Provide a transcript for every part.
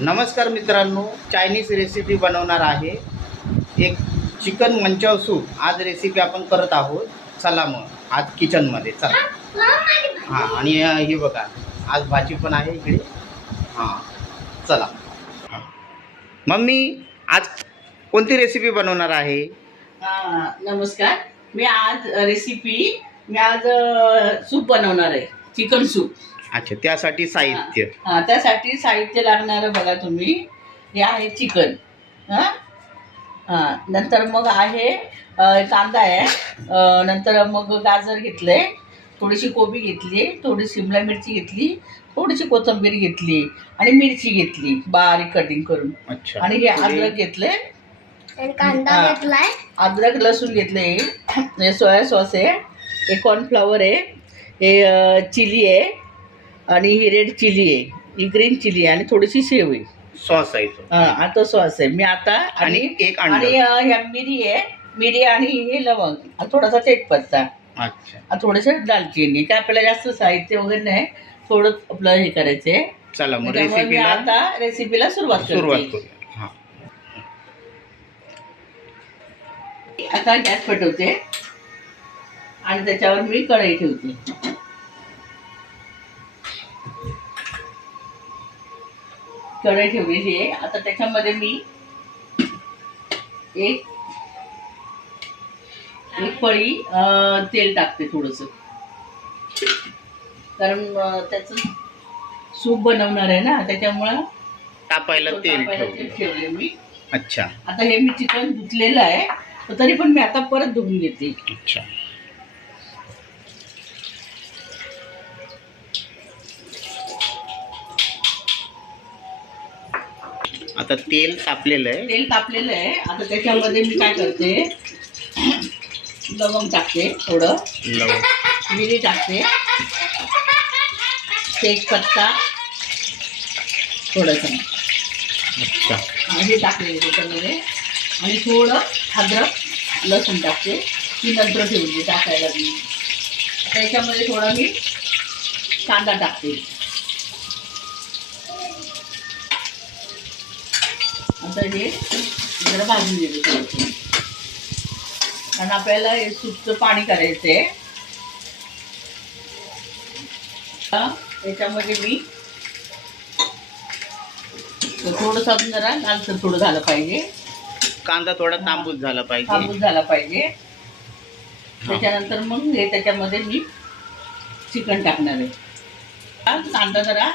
नमस्कार मित्रांनो, Chinese recipe बनवणार आहे. एक चिकन मंचाव सूप आज रेसिपी आपण करत आहोत. चला मग आज किचनमध्ये चला. हां, आणि हे बघा, आज भाजी पण आहे इकडे. हां, चला. हां, मम्मी आज कोणती रेसिपी बनवणार आहे? नमस्कार. मी आज सूप बनवणार आहे, चिकन सूप. अच्छा, त्यासाठी साहित्य. त्यासाठी साहित्य लागणारं बघा तुम्ही. हे आहे चिकन. नंतर मग आहे कांदा आहे. नंतर मग गाजर घेतले, थोडीशी कोबी घेतली, थोडी शिमला मिरची घेतली, थोडीशी कोथिंबीर घेतली आणि मिरची घेतली बारीक कटिंग करून. अच्छा, आणि हे अद्रक घेतले, कांदा घेतलाय, अद्रक लसूण घेतले, हे सोया सॉस आहे, हे कॉर्नफ्लॉवर आहे, हे चिली आहे आणि ही रेड चिली आहे, ही ग्रीन चिली आहे आणि थोडीशी शेव आहे. सॉस आहे तो. आता सॉस आहे. मी आता आणि एक अंड. आणि ह्या मिरी आहे, मिरी आणि हे लवंग आणि थोडासा तेजपत्ता, अच्छा, थोडेसे दालचिनी. काय आपल्याला जास्त साहित्य वगैरे नाही, थोडं आपलं हे करायचंय. चला मग त्याच्यामुळे मी आता रेसिपीला सुरुवात करूया. हां, आता गॅस पेटवते आणि त्याच्यावर मी कढई ठेवते. कढई ठेवलेली आहे. आता त्याच्यामध्ये मी एक पळी तेल टाकते थोडंसं, कारण त्याचं सूप बनवणार आहे ना, त्याच्यामुळं तापायला तेल ठेवले मी. अच्छा, आता हे मी चिकन धुतलेलं आहे, तरी पण मी आता परत धुवून घेते. अच्छा. आता तेल तापलेलं आहे. तेल तापलेलं आहे. आता त्याच्यामध्ये मी काय करते, लवंग टाकते, थोडं लवंग, मिरी टाकते, तेजपत्ता थोडंसं, अच्छा, हे टाकले त्याच्यामध्ये, आणि थोडं अद्रक लसूण टाकते. ती नंतर ठेवली टाकायला मी. त्याच्यामध्ये थोडा मी कांदा टाकते. आता हे जरा भाजून घेते थोडंसं, कारण आपल्याला हे सूपचं पाणी करायचं आहे. त्याच्यामध्ये मी थोडंसं जरा लालसर थोडं झालं पाहिजे, कांदा थोडा तांबूस झाला पाहिजे. तांबूस झाला पाहिजे. त्याच्यानंतर मग हे त्याच्यामध्ये मी चिकन टाकणार आहे. कांदा जरा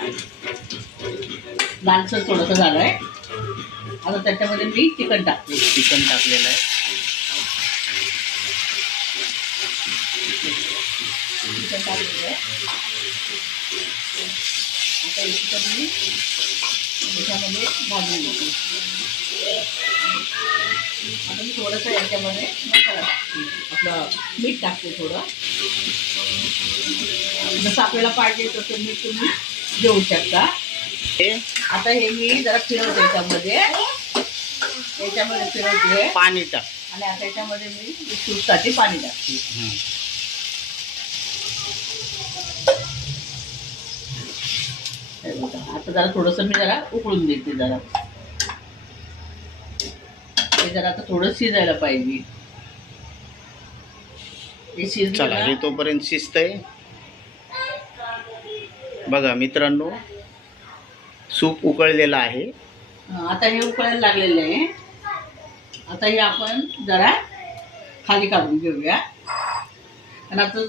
लालसर थोडंसं झालं आहे. आता त्याच्यामध्ये मी चिकन टाकते. चिकन टाकलेलं आहे. चिकन टाकलेलं आहे. आता हे चिकन मी त्याच्यामध्ये भाजून घेते. आता मी थोडंसं याच्यामध्ये मसाला टाकते, आपलं मीठ टाकते थोडं. जसं आपल्याला पाहिजे तसं मीठ तुम्ही घेऊ शकता. आता हे मी जरा फिरवते याच्यामध्ये फिरवते पाणी टाक. आणि आता याच्यामध्ये मी सूपसाठी पाणी टाकते. आता जरा थोडंसं मी जरा उकळून देते. जरा हे जरा आता थोडं शिजायला पाहिजे. हे शिजलं चला, हे तोपर्यंत शिजतंय. बघा मित्रांनो, सूप उकळलेलं आहे. आता हे उकळायला लागलेलं आहे. आता हे आपण जरा खाली काढून घेऊया. आणि आता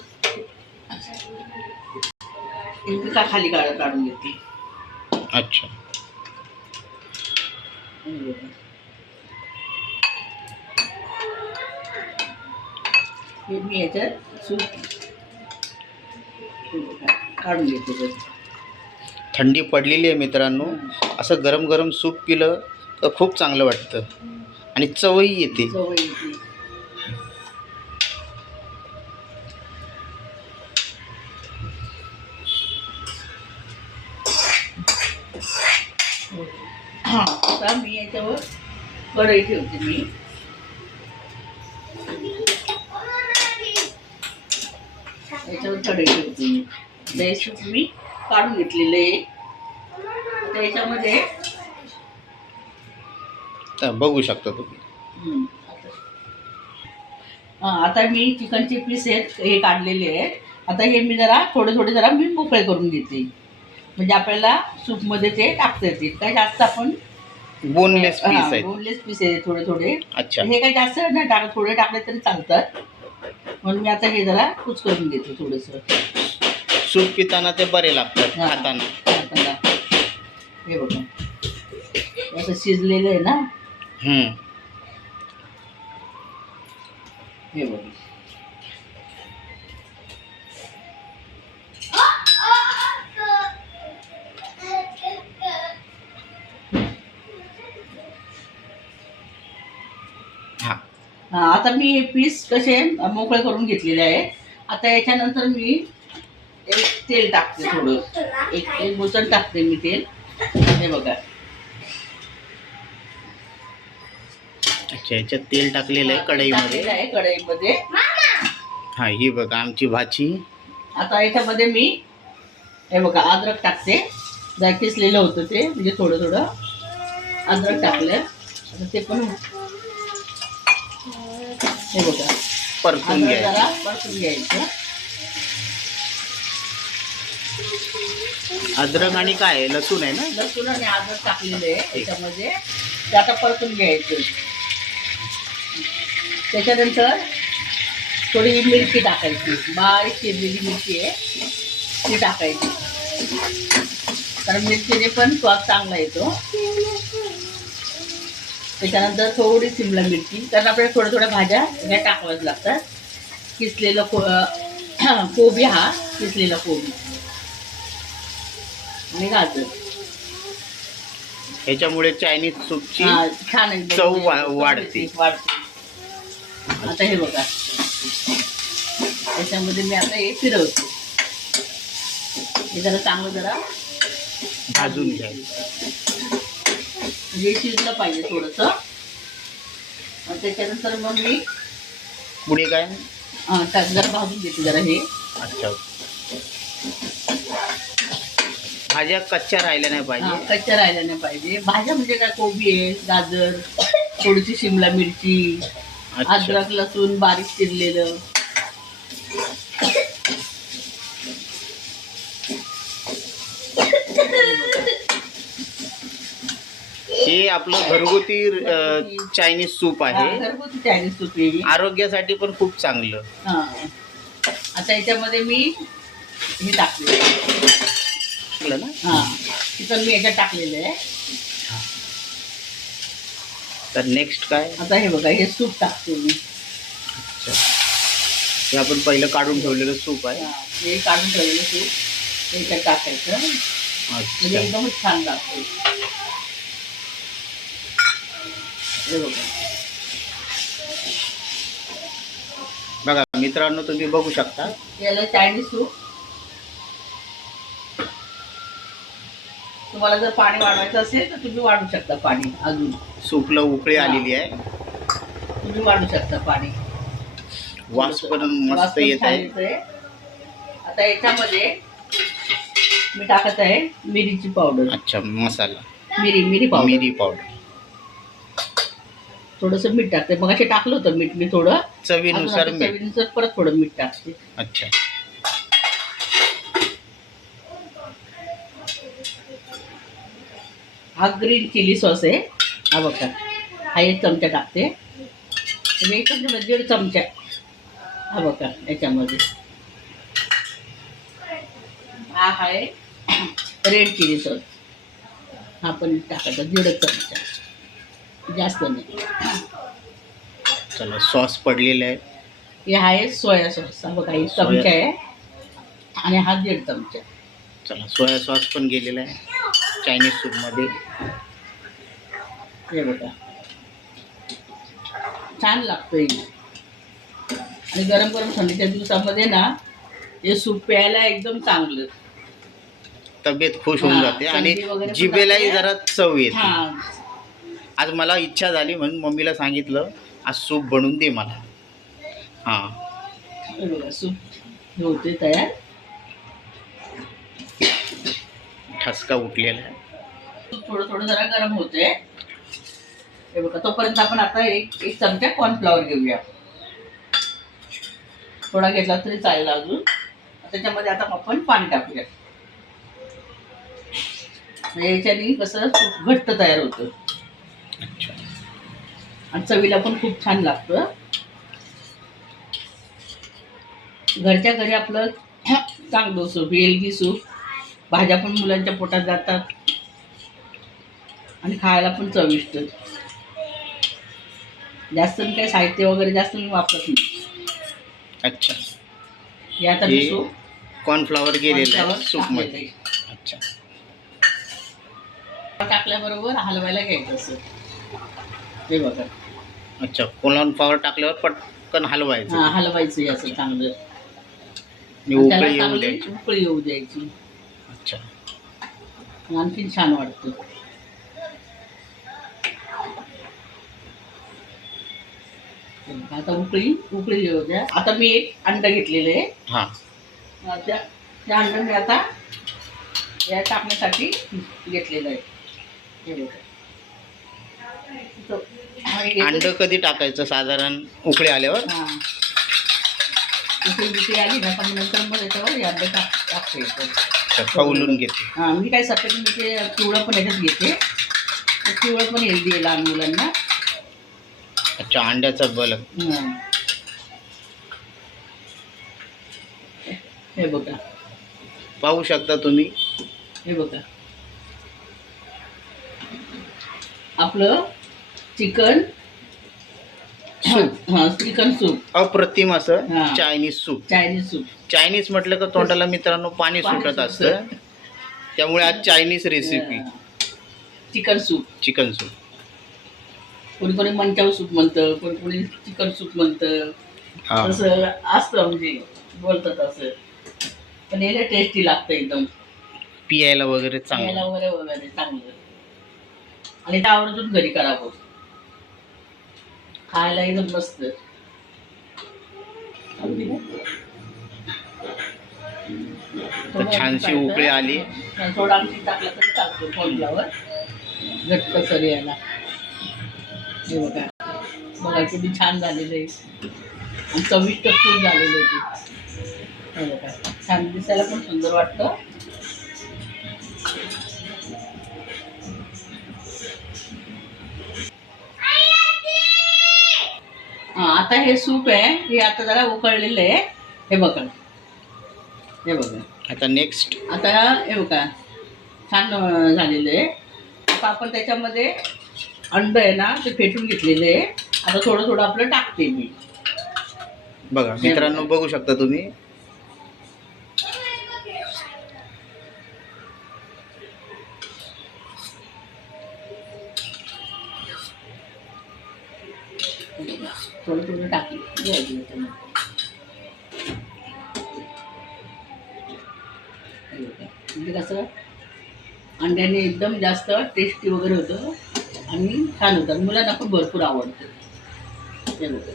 हे का खाली काढून घेते. अच्छा, हे मी याच्यात सूप काढून घेते. थंडी पडलेली आहे मित्रांनो. असं गरम गरम सूप पिलं तर खूप चांगलं वाटतं आणि चवही येते. चव येते. आता मी याच्यावर कढई ठेवते. मी याच्यावर कढई ठेवते. सूप मी काढून घेतलेलं आहे. त्याच्यामध्ये तर बघू शकता तुम्ही. हम्म. आता मी चिकनचे पीस आहेत हे काढलेले आहेत. आता हे मी जरा थोडे थोडे जरा मी मोकळे करून घेते, म्हणजे आपल्याला सूपमध्ये ते टाकता येतील. काय जास्त आपण बोनलेस पीस आहेत. बोनलेस पीस आहे थोडे थोडे. अच्छा. हे काही जास्त नाही टाकत, थोडे टाकले तरी चालतात. म्हणून मी आता हे जरा कुच करून घेते थोडंसं. सूप पिताना ते बरे लागतात हा. खाताना. आता हे बघा असं शिजलेलं आहे ना. हम्म. हे बघा हा. आता मी हे पीस कसे मोकळे करून घेतलेले आहे. आता याच्यानंतर मी एक तेल टाकते, थोडं एक बोचण टाकते मी तेल. हे बघा अच्छा, याच्यात तेल टाकलेलं आहे कढईमध्ये. टाकलेलं आहे कढईमध्ये. हा, ही बघा आमची भाजी. आता याच्यामध्ये मी हे बघा अद्रक टाकते. जर किसलेलं होतं ते, म्हणजे थोडं थोडं अद्रक टाकलं. आता ते पण हे बघा परतून अद्रक घ्यायचं. जरा परतून घ्यायचं. अद्रक आणि काय आहे? लसूण आहे ना. लसूण आणि अद्रक टाकलेले आहे याच्यामध्ये. ते आता परतून घ्यायचं. त्याच्यानंतर थोडी मिरची टाकायची, बारीक चिरलेली मिरची आहे ती टाकायची, कारण मिरचीने पण स्वाद चांगला येतो. त्याच्यानंतर थोडी शिमला मिरची, कारण आपल्याला थोड्या थोड्या भाज्या ह्या टाकाव्याच लागतात. किसलेलं कोबी, हा किसलेला कोबी आणि गाजर. ह्याच्यामुळे चायनीज सूपची छान एकदम चव वाढते. आता हे बघा त्याच्यामध्ये मी आता हे फिरवते. हे जरा चांगलं जरा भाजून घ्यायचं. म्हणजे शिजलं पाहिजे थोडंसं. त्याच्यानंतर मग मी पुढे काय? जरा भाजून घेते जरा हे. अच्छा, भाज्या कच्च्या राहिल्या नाही पाहिजे. कच्च्या राहिल्या नाही पाहिजे. भाज्या म्हणजे काय, कोबी आहे, गाजर, थोडीशी शिमला मिरची, अच्छा. अद्रक लसूण बारीक चिरलेलं. हे आपलं घरगुती चायनीज सूप आहे. घरगुती चायनीज सूप आहे. आरोग्यासाठी पण खूप चांगलं. आता याच्यामध्ये मी हे टाकलेलं ना. चिकन मी याच्यात टाकलेलं आहे. तर नेक्स्ट काय? आता हे बघा हे सूप टाकते मी. अच्छा, हे आपण पहिलं काढून ठेवलेलं सूप आहे. हे काढून ठेवलेलं सूप याच्यात टाकायचं, म्हणजे अच्छा. एकदमच छान लागतं. हे बघा बघा मित्रांनो, तुम्ही बघू शकता. याला चायनीज सूप. तुम्हाला जर पाणी वाढवायचं असेल तर तुम्ही वाढू शकता पाणी. अजून सूपला उकळी आलेली आहे. तुम्ही वाढू शकता पाणी. वास पण वास मस्त पण येत छान आहे. येतोय. आता याच्यामध्ये मी टाकत आहे मिरीची पावडर. अच्छा, मसाला. मिरी पावडर. मिरी पावडर. थोडंसं मीठ टाकते. मग असे टाकलं होतं मीठ मी थोडं. चवीनुसार अजून मीठ. चवीनुसार परत थोडं मीठ टाकते. अच्छा. हा ग्रीन चिली सॉस आहे. हा बघा, हा एक चमचा टाकते. म्हणजे एक चमचा 1.5 चमचा. हा बघा याच्यामध्ये हा आहे रेड चिली सॉस. हा पण टाकायचा 1.5 चमचा, जास्त नाही. चला, सॉस पडलेला आहे. हे आहे सोया सॉस. हा बघा 1 चमचा आहे आणि हा 1.5 चमचा. चला, सोया सॉस पण गेलेला आहे चायनीज सूपमध्ये. हे बघा छान लागतंय. आणि गरम गरम थंडीच्या दिवसामध्ये ना हे सूप प्यायला एकदम चांगलं. तब्येत खुश होऊन जाते आणि थंडी वगैरे पण जिभेलाही जाते. जरा चव येते. हां आज मला इच्छा झाली म्हणून मम्मीला सांगितलं आज सूप बनवून दे मला. हां, हे बघा सूप हे होते तयार. ठसका उठलेला आहे. सूप थोडं थोडं जरा गरम होते. हे बघा तोपर्यंत आपण आता एक चमचा कॉर्नफ्लॉवर घेऊया. थोडा घेतला तरी चालेल अजून. त्याच्यामध्ये आता आपण पाणी टाकूया. याच्याने कसं खूप घट्ट तयार होतं अच्छा. आणि चवीला पण खूप छान लागतं. घरच्या घरी आपलं चांगलं सूप, हेल्दी सूप. भाज्या पण मुलांच्या पोटात जातात आणि खायला पण चविष्ट. जास्त मी काही साहित्य वगैरे जास्त मी वापरत नाही. अच्छा. हे आता मी हे सूप कॉर्नफ्लॉवर गेलेलं आहे कॉर्नफ्लॉवर सूपमध्ये. टाकलेलं अच्छा. आहे. टाकल्याबरोबर हलवायला घ्यायचं असं. हे बघा. अच्छा, कॉर्नफ्लॉवर टाकल्यावर पटकन हलवायचं हा हलवायचं हे असं चांगलं. आणि आणि त्याला उकळी येऊ चांगली द्यायची. उकळी येऊ द्यायची. अच्छा. आणखीन छान वाटतं. आता उकळी येऊ द्या. आता मी एक अंडा घेतलेलं आहे. हां. त्या अंड मी आता या टाकण्यासाठी घेतलेलं आहे. हे बघा. अंड कधी टाकायचं साधारण उकळी आल्यावर? हां उकळी आली ना पण नंतर मग याच्यावर हे अंड टाकते. अच्छा, खवलून घेते. हां मी काय सफेद म्हणजे पिवळं पण याच्यात घेते. पिवळं पण हेल्दी आहे लहान मुलांना. अच्छा, अंड्याचा बल्ब. हां. हे बघा. पाहू शकता तुम्ही. हे बघा आपलं चिकन सूप. हां चिकन सूप. अप्रतिम असं हां. Chinese soup. Chinese soup. Chinese म्हटलं तर तोंडाला मित्रांनो पाणी पाणी सुटत सुटतं. असतं. त्यामुळे आज Chinese recipe chicken soup. Chicken soup. कोणी कोणी मंचाव सूप म्हणतं, कोणी कोणी चिकन सूप म्हणतं. हा. तसं असतं म्हणजे बोलतात असं. पण याला टेस्टी लागतं एकदम. पियायला वगैरे खायला चांगलं. वगैरे वगैरे चांगलं. आणि ते आवर्जून घरी करावं. खायला एकदम मस्त. तर छानशी उकळी आली. थोडा आणखी टाकला तरी चालतो कॉर्नफ्लॉवर घट्ट सर यायला. हे बघा बघा किती छान झालेलं आहे आणि चविष्ट खूप झालेलं आहे ते. हे बघा छान दिसायला पण सुंदर वाटतं. आता हे सूप आहे हे आता जरा उकळलेलं आहे. हे बघा हे बघा. आता नेक्स्ट. आता हे बघा छान झालेलं आहे. आता आपण त्याच्यामध्ये अंड आहे ना ते फेटून घेतलेलं आहे. आता थोडं थोडं आपलं टाकते मी. बघा मित्रांनो बघू शकता तुम्ही. थोडं थोडं टाकली घ्यायची त्याच्यामध्ये. म्हणजे कसं अंड्याने एकदम जास्त टेस्टी वगैरे होतं आणि छान होतं. मुलांना पण भरपूर आवडतं. हे बघा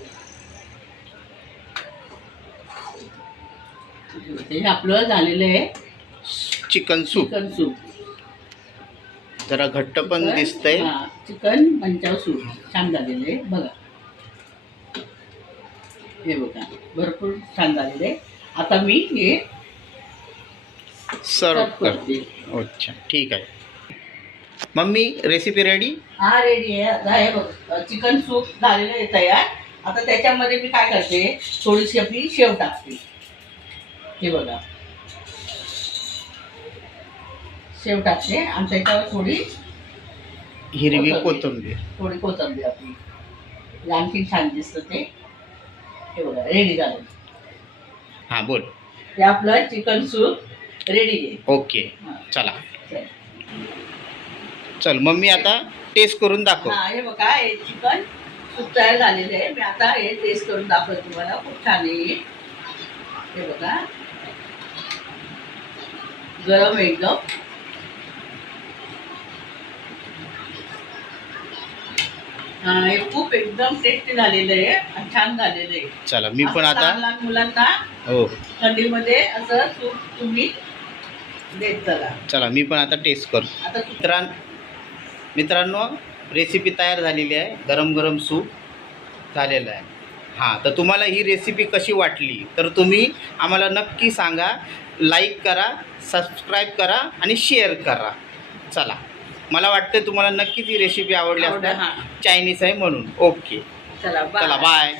हे आपलं झालेलं आहे चिकन सूप. Chicken soup. जरा घट्ट पण दिसतंय. हां चिकन मंचाव सूप छान झालेलं आहे बघा. हे बघा भरपूर छान झालेलं आहे. आता मी हे सर्व सर्व करते. अच्छा ठीक आहे. Mummy recipe ready. हा रेडी आहे. आता हे बघ चिकन सूप झालेलं आहे तयार. आता त्याच्यामध्ये मी काय करते थोडीशी आपली शेव टाकते. हे बघा शेव टाकते आणि त्याच्यावर थोडी हिरवी कोथिंबीर. थोडी कोथिंबीर आपली आणखी छान दिसतं ते. हे बघा रेडी झालं. हां बोल. हे आपलं चिकन सूप रेडी आहे. ओके हां चला. चल. चल मम्मी आता टेस्ट करून दाखव. हा हे बघा हे चिकन सूप तयार झालेलं आहे. मी आता हे टेस्ट करून दाखवते तुम्हाला. खूप छान आहे. हे बघा गरम आहे एकदम. हा हे खूप एकदम टेस्टी झालेलं आहे आणि छान झालेलं आहे. चला मी पण असं आता. लहान लहान मुलांना हो थंडीमध्ये असं सूप तुम्ही देत चला. चला मी पण आता टेस्ट करतो. आता मित्रांनो रेसिपी तयार झालेली आहे. गरम गरम सूप झालेलं आहे. हां, तर तुम्हाला ही रेसिपी कशी वाटली तर तुम्ही आम्हाला नक्की सांगा. लाईक करा, सबस्क्राईब करा आणि शेअर करा. चला, मला वाटतं तुम्हाला नक्कीच ही रेसिपी आवडली असणार. हां. चायनीज आहे म्हणून. ओके, चला चला बाय.